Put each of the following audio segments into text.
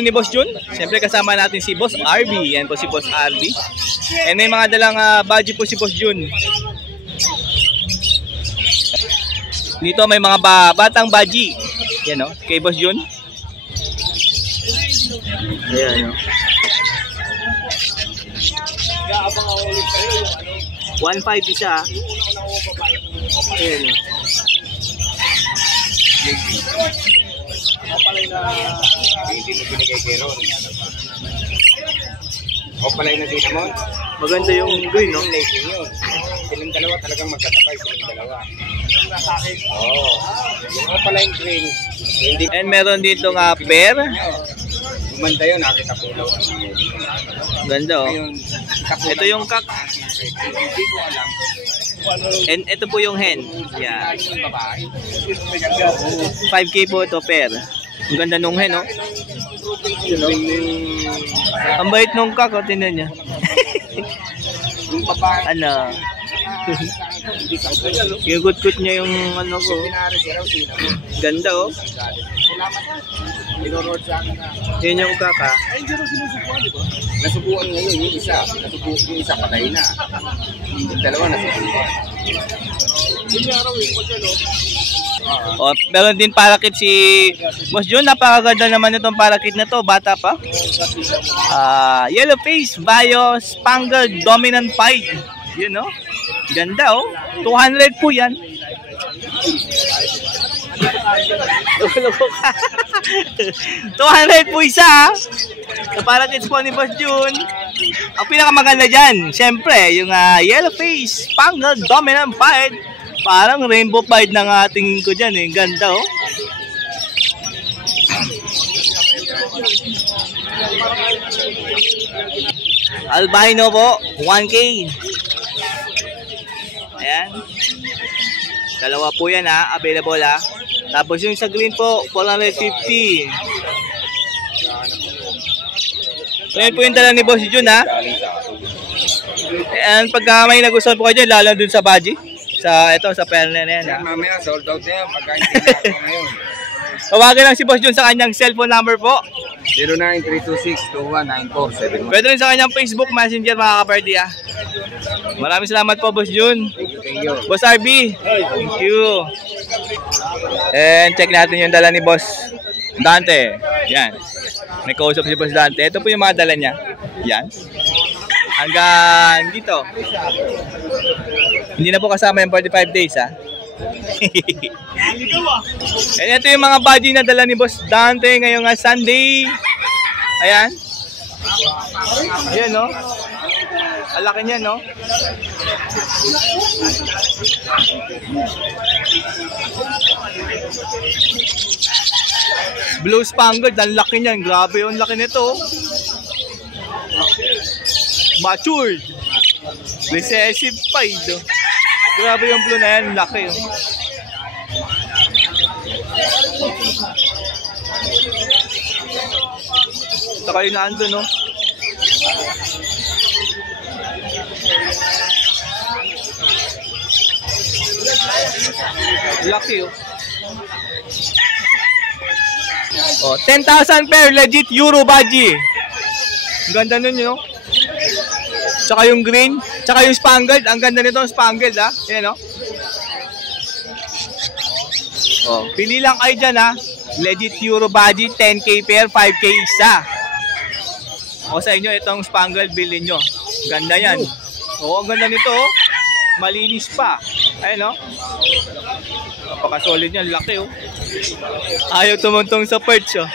Ni Boss Jun, siyempre kasama natin si Boss RB. Yan po si Boss RB. And may mga dalang badge po si Boss Jun. Dito may mga batang badge. Yan o, kay Boss Jun. Ayan o. 1.5 isa. Ayan o. Opalay na hindi mo binigay kay Ron. Opalay na Cinnamon. Maganda yung green, no? Lighting yun. Silang dalawa talagang magkasabay. Silang dalawa. Oo. Yung opalay green. Hindi. And meron dito nga pair. Umanda yun. Nakita ko daw. Ganda, oh. Ngayon, ito yung kak. hindi ko alam. And ito po yung hen. Yan. 5K po ito pair. Ang ganda nung hen, no? Ang bait nung kak, oh, tinan niya. Ano? Gigut-gut niya yung ano ko. Ganda, oh. Yun yung kak, ha? Nasubuan ngayon yung isa. Yung isa patay na. Yung dalawa nasubuan. Oh, meron din parakit si Boss Jun. Napakaganda naman itong parakit na to. Bata pa. Yellow face, Bio, Spangled, Dominant Pied. Yun, no? Ganda, oh. 200 po yan. 200 po isa, ha? Sa parakits po ni Boss Jun. Ang pinakamaganda dyan, syempre, yung yellow face, Spangled, Dominant Pied. Parang rainbow pied na nga tingin ko dyan, eh. Ganda, oh. Albino po, 1K. Ayan. Dalawa po yan, ha. Available, ha. Tapos yung sa green po, 450. So yun po yung dala ni Boss Jun, ha. And pagka may nagustuhan po kayo dyan, lalo dun sa badge. Sa ito, sa perner na yan, ha. Mamaya, sold out na yan. Pagkain tinatawag ngayon. Tawagin lang si Boss Jun sa kanyang cellphone number po. 09-326-219471. Pwede rin sa kanyang Facebook Messenger, mga kaparty, ha. Maraming salamat po, Boss Jun. Thank you. Boss RB, thank you. And check natin yung dala ni Boss Dante. Yan. May kausap si Boss Dante. Ito po yung mga dala niya. Yan. Hanggang dito. Hindi na po kasama yung 45 days, ha. And ito yung mga badge na dala ni Boss Dante ngayong Sunday. Ayan. Ayan, no? Ang laki niya, no? Blue Spangled, ang laki niyan. Grabe yung laki nito. Matured. Recessive pied. Grabe yung blue na yan. Laki, oh. Saka yung nandun, no? Lucky, oh. Oh, 10,000 pair legit Euro badge. Ang ganda nun, you know? Tsaka yung green, tsaka yung spangled. Ang ganda nito, spangled, ha? Yan, no? Oh, pili lang kayo dyan, ha? Legit Euro badge, 10K pair, 5K isa. O sa inyo, itong spangled, bilhin nyo. Ganda yan. Oo, ang ganda nito, oh. Malinis pa. Ayun, no? Napaka-solid yan. Laki, oh. Ayaw tumuntong sa perch, oh.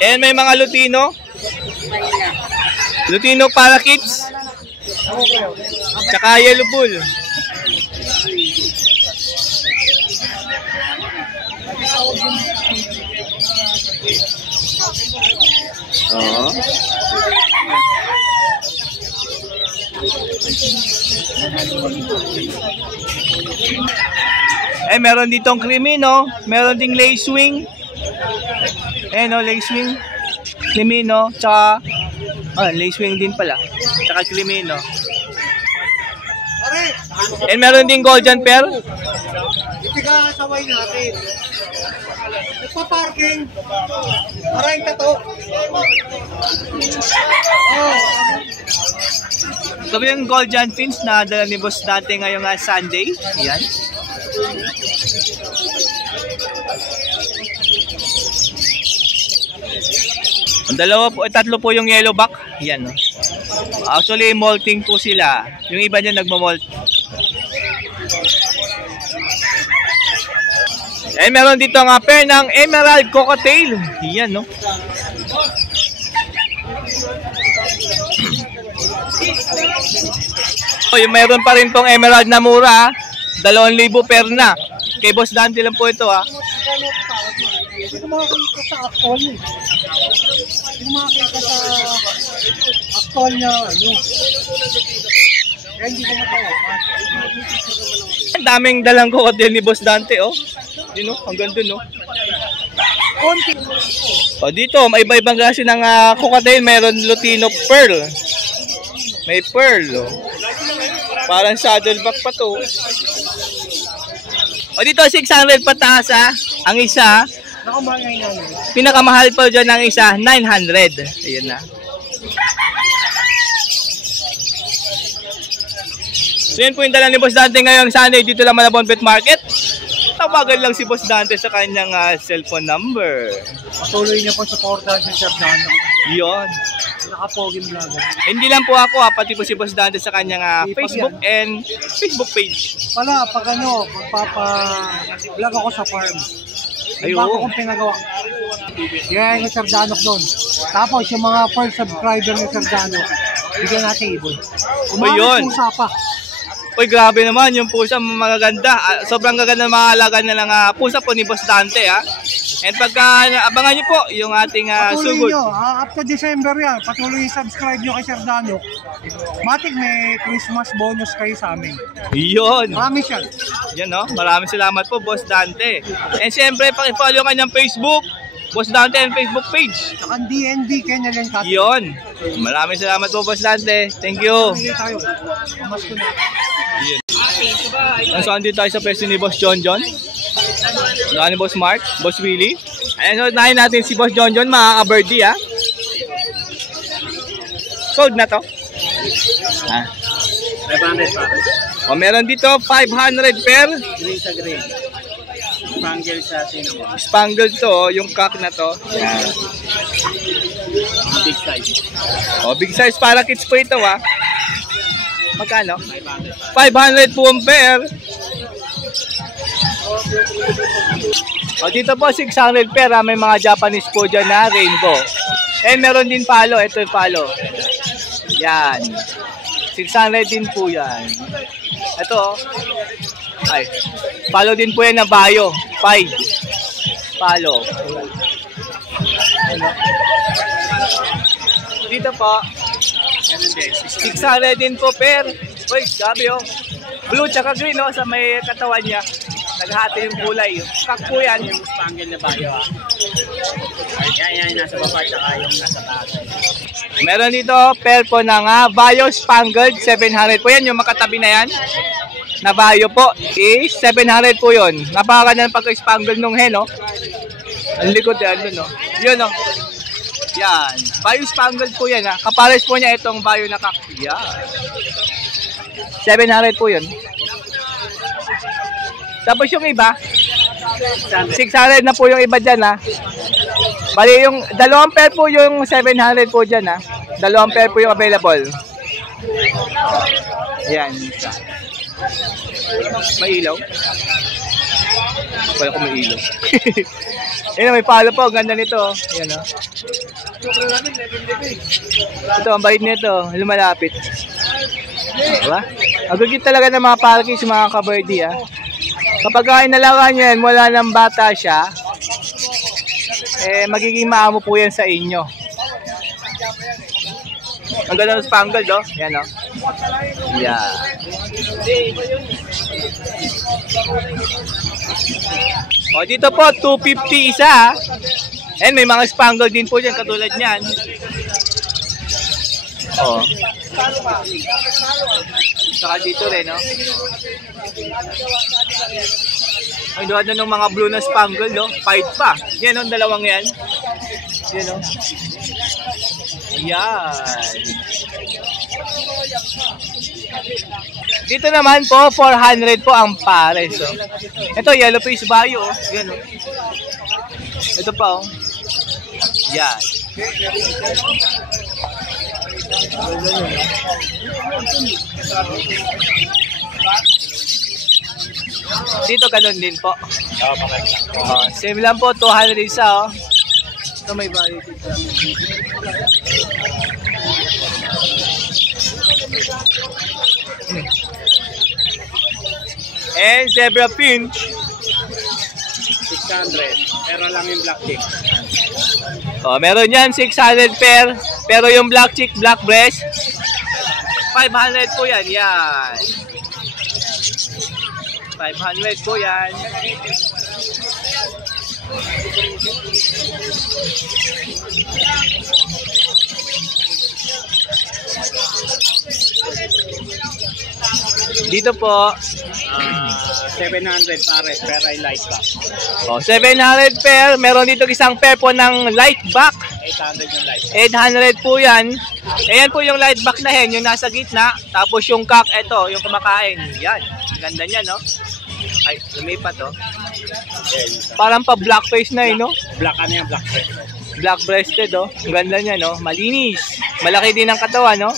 And may mga Lutino. Lutino parakeets. Tsaka yellow bull. Oo. Eh, meron ditong Crimino, meron ding lace wing. Eh, no, lace wing. Crimino, tsaka lace wing din pala. Tsaka Crimino. And meron din golden pair. Ipikasaway natin. Nagpa-parking. Maraming tato. Ito yung golden pins na dala ni Boss Dante ngayong Sunday. Yan. Ang tatlo po yung yellow back. Yan. No? Actually, molting po sila. Yung iba niya nagmo-molt. Eh, meron dito nga pair ng Emerald Cocktail. Yan, no? So, yung meron pa rin tong Emerald na mura. 2,000 pair na. Kay Boss Dante lang po ito, ha? Hindi ko makakita sa actual eh. Hindi ko makakita sa actual na ano. Kaya hindi ko matawakan. Ang daming dalang cocktail ni Boss Dante, oh. Yun, no? Hanggang dun, no? Konti. O, dito, may iba-ibang klase ng cocktail. Meron Lutino Pearl. May pearl, oh. Parang saddleback pa to. O, dito, 600 pataas, ha? Ang isa, Nakamahal ngayon namin. pinakamahal pa dyan ng isa, 900. Ayan na. So yun po yung dala ni Boss Dante ngayong Sunday dito lang Malabon Pet Market. Tawagan lang si Boss Dante sa kanyang cellphone number. Patuloy niya po supportahan si Sir Dano. Yun. Nakapoging vlogger. Hindi lang po ako, pati po si Boss Dante sa kanyang Facebook and Facebook page. Pala, pag ano, magpapa-vlog ako sa farm. Ayun. Bago kong pinagawa. Yan yung Sir Danok doon. Tapos yung mga first subscriber ni Sir Danok, bigyan natin ibon. Ayun. Pusa pa. Uy, grabe naman yung pusa, magaganda. Sobrang gaganda mga alaga na lang pusa po ni Boss Dante, ha. And pagka abangan nyo po yung ating sugod. Patuloy nyo, up to December yan. Patuloy subscribe nyo kay Sir Danok. Matik may Christmas bonus kayo sa amin. Yun. Marami siya. Yan, no? Maraming salamat po, Boss Dante. And siyempre, paki-follow kanyang Facebook, Boss Dante and Facebook page. Saka DND, Kenya Len Cat. Yun. Maraming salamat po, Boss Dante. Thank you. Pagigay tayo. Pamasko na. Yun. So, andito tayo sa pwesto ni Boss John John. Saka ni Boss Mark, Boss Willie. Ayan, so, nahin natin si Boss John John, mga ka-birdie, ha. Sold na to. 500 pa. O, meron dito, 500 pair. Green sa green. Spangle sa cinnamon. Spangled to, yung cock na to. Yan. Big size. O, big size para kids po ito, ha. Magkano? 500. 500 po ang pair. O, dito po 600 pair, ha. May mga Japanese po dyan na rainbow. And meron din palo. Ito yung palo. Yan. 600 din po yan. Ito, oh. Ay. Palo din po yan na bayo. 5. Palo. Ano? Dito po. 600 din po per. Uy, gabi, oh. Blue tsaka green, oh, sa may katawan niya. Naghati yung kulay. Kak po yan. Yung spangle na bayo, ha. Yan, nasa baba tsaka yung nasa taas. Meron dito pair po ng Bayo Spangled 700 po yan, yung makatabi na yan na Bayo po is 700 po yun. Napakaganda ng pagka-spangled nung hen, no? Ang likod yan, no? Yun, no? Yan. Bayo Spangled po yan, ha? Kapares po niya itong Bayo na kak. Yan. 700 po yun. Tapos yung iba 600 na po yung iba dyan, ha? Bali yung dalawang pair po yung 700 po dyan, ha? Dalawang pair po yung available. Yan. May ilaw? Wala ko may ilaw. Yan, may palo po. Ganda nito. Yan, ha? Ito, ang bait nito. Lumalapit. Diba? Agagit talaga ng mga parkies, mga ka-birdie, ha? Kapag inalagaan nyo yan, wala ng bata siya, magiging maamo po yan sa inyo. Ang ganda ng spangled, oh. Yan, oh. Yan. O, dito po, 250 isa, ha. And may mga spangled din po dyan, katulad nyan. O. Saka dito rin, no? Ay, doon ng mga blue na spangle, no? Fight pa. Yan, no? Dalawang yan. Yan, no? Yan. Dito naman po, 400 po ang pares. Oh. Ito, yellow face bayo. Oh. Yan, oh. Ito pa, oh. Yan. Dito ganun din po. Oh, same lang po, 200 isa, oh. Ito may bayo dito. And zebra finch 600. Pero lang yung black chick. Oh, meron yan 600 pair, pero yung black chick, black breast 500 po yan. Yan. 500 po yan. Dito po 700 pares, pero ay light back. oh, 700 pair. Meron dito isang pair po ng light back. 800 yung light. 800 po yan. Ayan po yung light back na hen, yung nasa gitna. Tapos yung cock, ito, yung kumakain. Yan. Ganda niya, no? Ay, lumipat, oh. Parang pa black face na, no? Black ano yan, black breast. Black breasted, oh. Ang ganda niya, no? Malinis. Malaki din ang katawan, no?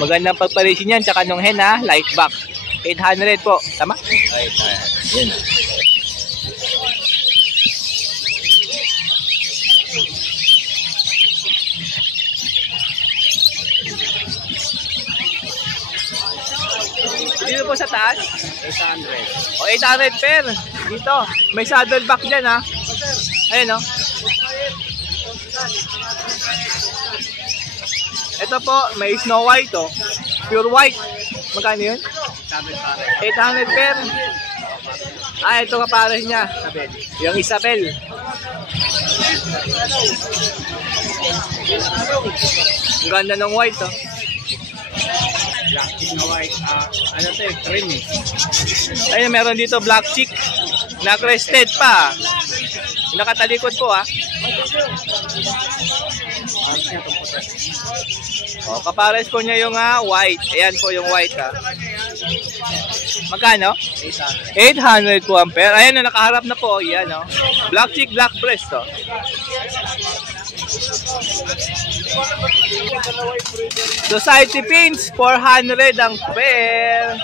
Magandang pagparisyon yan. Tsaka nung hen, ha? Light back. 800 po. Tama? Ay, yan. Dito po sa taas? 800. O, 800 pair. Dito. May saddle back dyan, ha? Ayan, no? Ito po, may Snow White, oh. Pure white. Magkano yun? 800 pair. Ah, ito kapares niya. Yung Isabel. Ang ganda ng white, oh. Black chick na white. Ano ito eh, cream eh. Ayun, meron dito black chick. Na-crested pa. Nakatalikod po, ah. Oh, kapares po niya yung white. Ayan po yung white, ha. Magkano? 800 po ang pair. Ayan na, nakaharap na po. Ayan, oh. Black chick, black breast, oh. Society pins, 400 ang pair.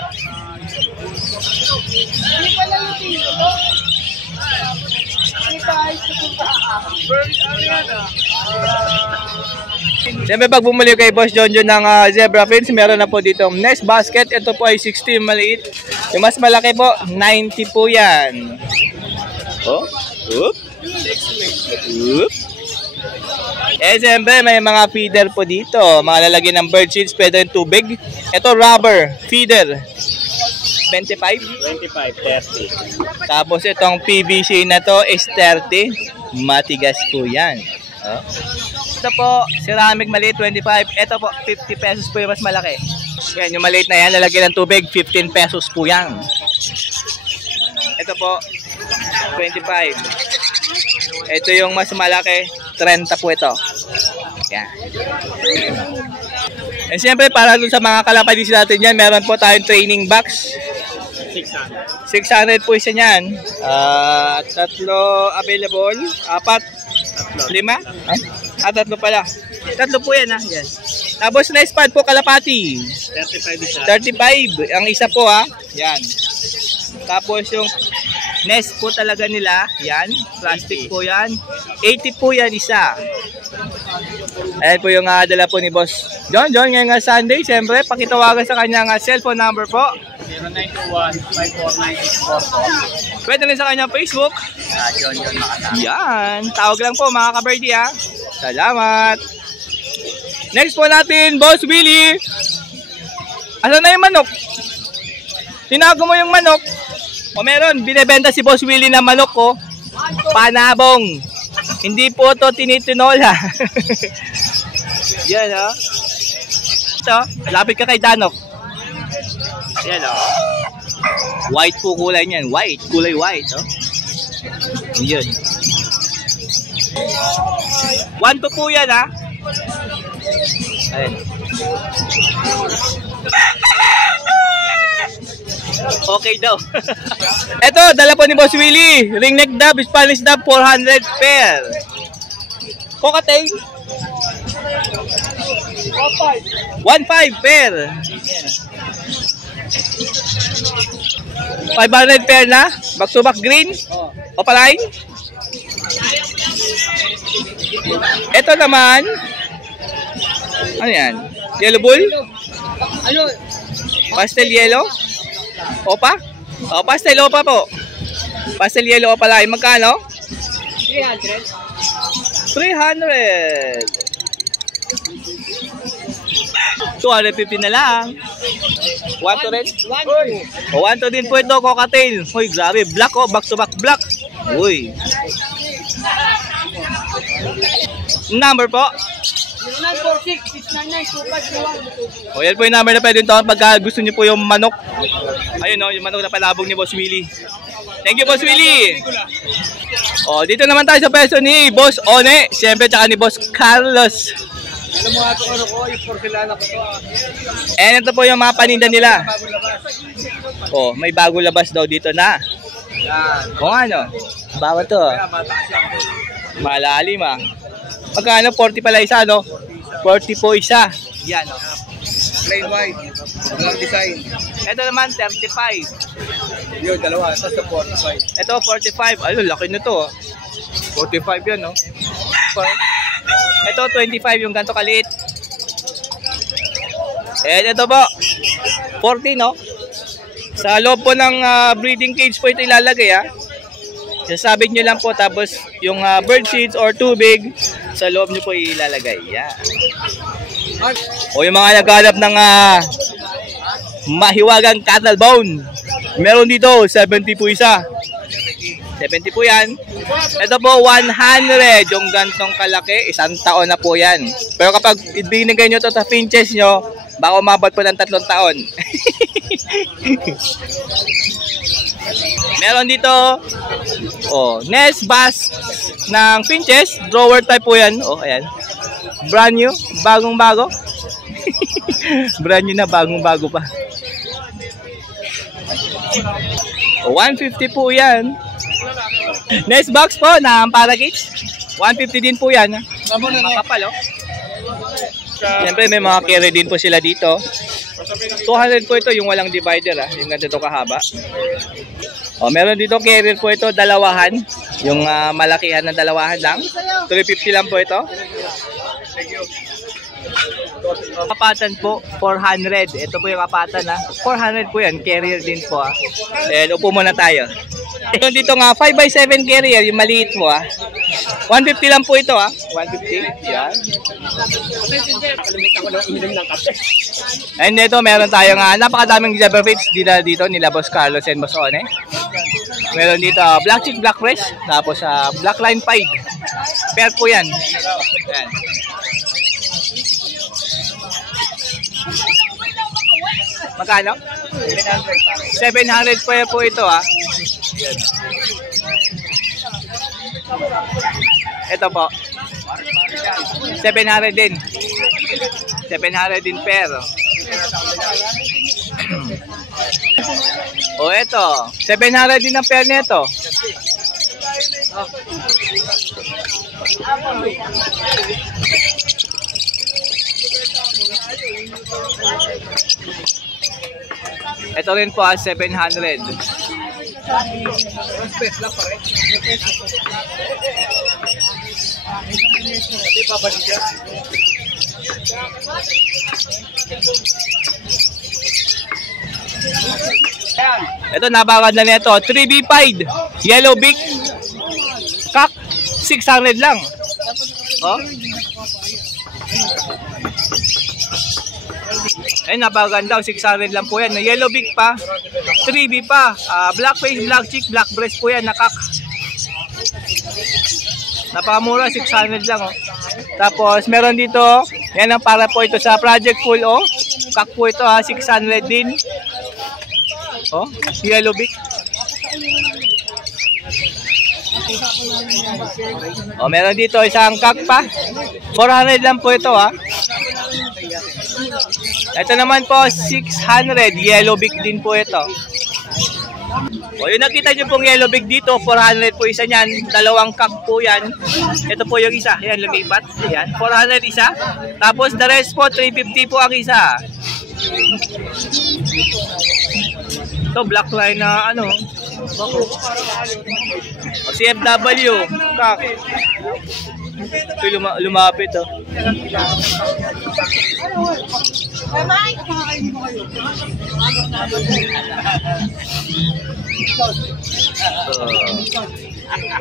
Siyempre pag bumuli kay Boss Jonjon ng zebra fins, meron na po dito nest basket. Ito po ay 60 yung maliit. Yung mas malaki po, 90 po yan. Oh, oop. Oop. Eh siyempre may mga feeder po dito. Mga lalagyan ng bird seeds, pwede yung tubig. Ito rubber feeder. 25? 25, 30. Tapos itong PVC na to is 30. Matigas po yan. Oh. Ito po, ceramic maliit, 25. Ito po, 50 pesos po yung mas malaki. Yan, yung maliit na yan, lalagyan ng tubig, 15 pesos po yan. Ito po, 25. Ito yung mas malaki, 30 po ito. Yan. And siyempre, para dun sa mga kalapadis natin yan, meron po tayong training box. 600 po isa niyan. Tatlo available. 4. 5. Tatlo pala. Tatlo po yan, ha. Yan. Tapos nest pad po kalapati. 35 isa. 35. Ang isa po, ha. Yan. Tapos yung nest po talaga nila. Yan. Plastic po yan. 80 po yan isa. Ayan po yung dala po ni Boss Jonjon ngayong Sunday. Siyempre, pakitawagan sa kanyang cellphone number po. 0921-549-644. Pwede rin sa kanyang Facebook. Jonjon Makata. Yan. Tawag lang po mga kaberdi, ha. Salamat. Next po natin, Boss Willie. Asan na yung manok? Tinago mo yung manok. O meron, binibenta si Boss Willie na manok ko. Panabong. Hindi po to tinitinola. Yan, ha. Ito, lapit ka kay Danok. Ayan o. White po kulay niyan. White. Kulay white. Oh. Yun. 1-2 po yan ha. Ayan. Okay daw. Ito, dala po ni Boss Willie. Ring neck dub, Spanish dub, 400 pair. Cockatail. 1.5 pair. 500 pair na. Back to back green. Opaline. Ito naman. Ano yan? Yellow bull? Ano? Pastel yellow? Opa? O, pastel opa po. Pastel yellow opaline. Magkano? 300. 300. 250 na lang. 1 rin? 1-2. O, 1 din po ito, cockatail. Uy, grabe. Black oh, back to back black. Uy. Number po? 0946-699-2521. O, yan po yung number na pwede ito pagka gusto niyo po yung manok. Ayun o, yung manok na palabog ni Boss Willie. Thank you, Boss Willie. O, dito naman tayo sa peso ni Boss One. Siyempre, tsaka ni Boss Carlos. Alam mo nga ito ano ko, yung porcelana ko to. And ito po yung mga paninda nila. O, may bago labas daw dito na. Yan. Kung ano, bawa to. Kaya mataas lang po. Malalim ah. Magkano? 40 pala isa, no? 40 po isa. Yan, no? Plain white. Walang design. Ito naman, 35. Yun, dalawa. Ito sa 45. Ito, 45. Ayun, laki na to. 45 yan, no? Ito, 25 yung ganito kaliit. And ito po, 40, no? Sa loob po ng breeding cage po ito ilalagay, ha? Sasabit nyo lang po, tapos yung bird seeds or tubig, sa loob nyo po ilalagay. Yan. O yung mga naghanap ng mahiwagang cattle bone. Meron dito, 70 po isa. 70 po yan. Ito po, 100. Yung gantong kalaki, 1 taon na po yan. Pero kapag ibinigay nyo to sa finches nyo, baka umabot po ng 3 taon. Meron dito, nest bass ng finches. Drawer type po yan. Ayan. Brand new, bagong bago. Brand new na, bagong bago pa. 150 po yan. Nest box po ng parakeets. 150 din po yan. Makapal, oh. Siyempre may mga carry din po sila dito. 200 po ito yung walang divider, yung ganito kahaba. Meron dito carrier po ito, dalawahan. Yung malakihan na dalawahan lang. 350 lang po ito. Kapatan po, 400. Ito po yung kapatan, 400 po yan. Carrier din po, Then, upo muna tayo. Meron dito nga 5x7 carrier, yung maliit mo, 150 lang po ito, 150. Yan. Kalimutan ko na uminom ng kape. And dito, meron tayo nga napakadaming zebra fish dito nila Boss Carlos and Boss One. Meron dito black chick, black fresh, tapos black line pied. Pair po yan. Yan. Magkano? 700 po ito, Yan. Ito po. 700 din. 700 din pair. Ito. 700 din ang pair nito. Ito rin po 700. Ito nabagad na nito, 3B pied, yellow beak, cock, 600 lang. Ay, napaganda, 600 lang po yan. Yellow beak pa, 3B pa, black face, black cheek, black breast po yan, nakak. Napakamura, 600 lang oh. Tapos meron dito, yan ang para po ito sa Project Full oh. Kak po ito ha, 600 din. Oh, yellow beak. Oh, meron dito isang kak pa. 400 lang po ito ha. Ito naman po 600, yellow beak din po ito. O yung nakita nyo pong yellow beak dito, 400 po isa niyan. Dalawang kak po yan. Ito po yung isa. Yan, lumipat. Yan, 400 isa. Tapos the rest po, 350 po ang isa. Ito, black line na ano. O CFW, kak. Ito lumapit oh.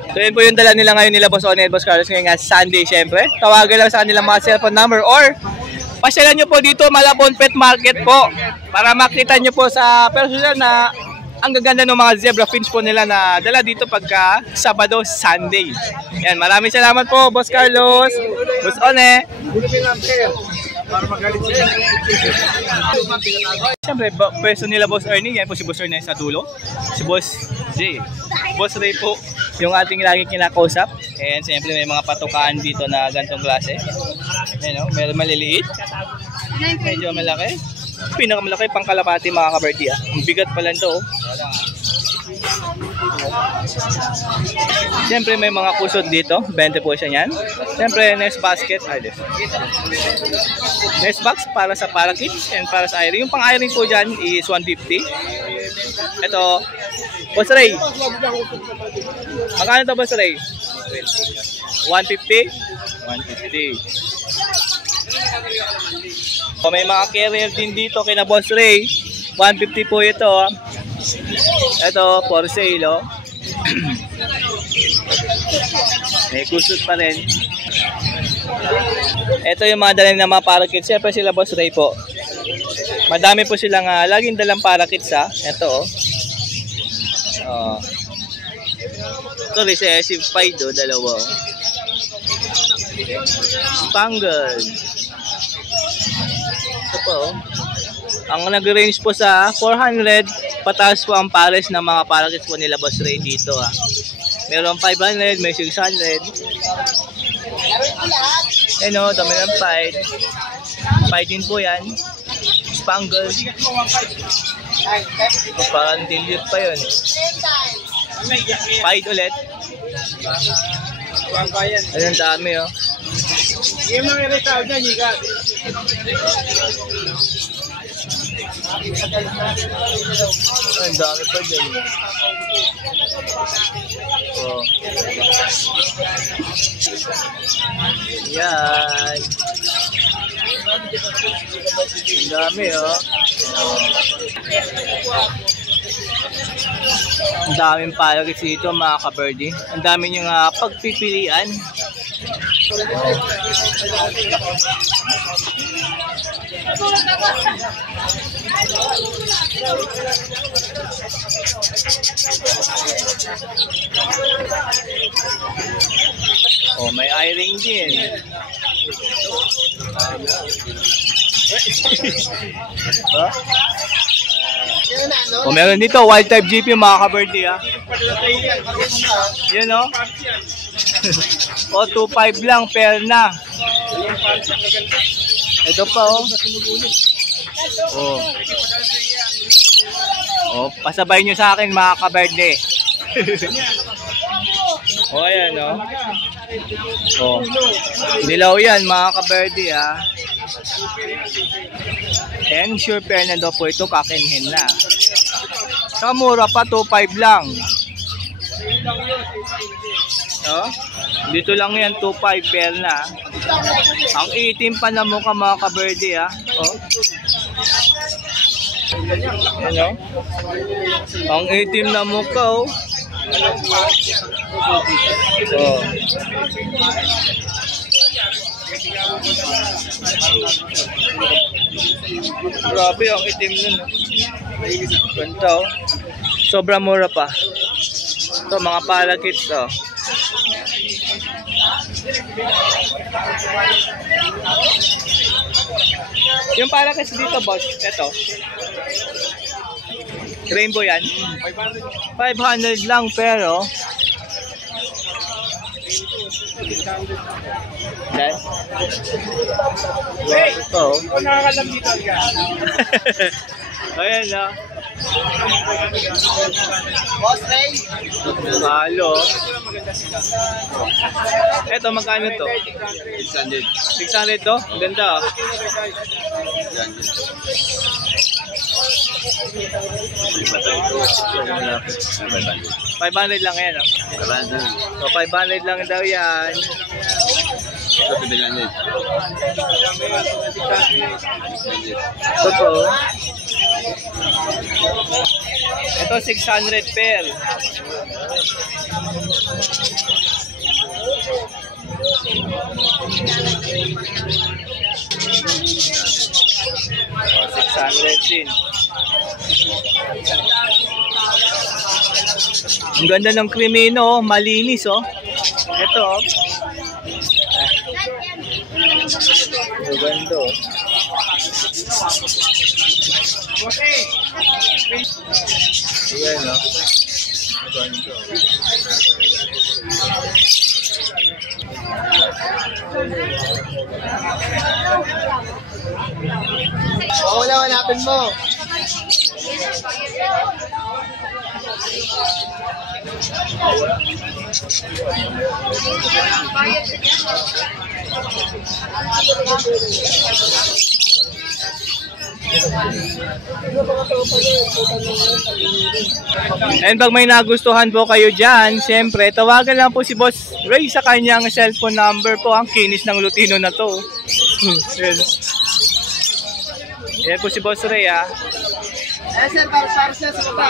So yun po yung dala nila ngayon nila Boss One and Boss Carlos ngayon nga Sunday syempre. Tawagan lang sa kanilang mga cellphone number or pasyalan nyo po dito Malabon Pet Market po para makita nyo po sa personal na ang gaganda ng mga zebra fins po nila na dala dito pagka Sabado, Sunday. Yan, maraming salamat po Boss Carlos, Boss One. Para magalit siya. Siyempre, pwesto nila Boss Ernie. Yan po si Boss Ernie sa dulo. Si Boss J. Boss Ray po yung ating laging kinakausap. And siyempre may mga patukaan dito na gantong klase. Ayan o, meron maliliit. Medyo malaki. Pinakamalaki pang kalapati mga kaberti ah. Ang bigat pala ito oh. Siyempre may mga kusot dito. 20 po siya yan. Siyempre next basket. Next box para sa parakeets and para sa iron. Yung pang iron po dyan is 150. Ito Boss Ray. Magkano ito Boss Ray? 150? 150. So, may mga carrier din dito kina Boss Ray. 150 po ito. Ito, for sale. Oh. May kusot pa rin. Ito yung mga dala ng mga parakeets. Siyempre sila Boss Ray po. Madami po silang laging dalang parakeets ha. Ito oh. Ito recessive pied oh, dalawa oh. Spangled. Ito po oh. Ang nag-range po sa 400 pataas po ang pares ng mga parakeets po nila Boss Ray dito ha. Meron 500, may 600. Ano, dami ng pied. Pied din po yan. Spangled. Parang dilute pa yun. Pied ulit. Ayan, dami oh. Yung mga retaw dyan, higa. Ang dami pa dyan. Oh. Yan. Ang dami oh. Ang daming parakeets dito mga ka-birdie. Ang dami niyong pagpipilian. Oh, may eye-ring din. Huh? Oh, meron dito wild type GP mga ka-birdie ha. Yan oh. O, 2.5 lang, pair na. Ito pa, oh. Oh. Oh, pasabay nyo sa akin, mga ka-birthday. Oh, ayan, oh. Oh. Dilaw yan, mga ka-birthday, ah. And sure pair na daw po ito, kakinhin na. Sa mura pa, 2.5 lang. Oh. Dito lang yan, 2.5 pair na. Ang itim pa na mukha mga ka-birdie ha. Oh. Ano? Ang itim na mukha oh. Oh. Grabe ang itim nun. Ganda oh. Sobrang mura pa. Ito mga parakeets oh. Yung para kasi dito, boss, ito. Rainbow yan. 500 lang, pero yan. Ito. Kung nakakalam dito yan. Ayan na. Boss Ray. Halo. Ito, magkano to? 600. 600 to? Ganda. 500 lang yan, oh. So, 500 lang daw yan. Ito, 700. Totoo. Ito, 600 pair. Oh, 600 din. Ang ganda ng krimino, oh. Malinis, oh. Ito, oh. Ang ganda, oh. Ayan, oh. Ang ganda, Oo, wala, hanapin mo. And pag may nagustuhan po kayo dyan, siyempre, tawagan lang po si Boss Ray sa kanyang cellphone number po. Ang kinis ng Lutino na to. Yan. Yan po si Boss Ray, ha. Eh, sir, para sa baba.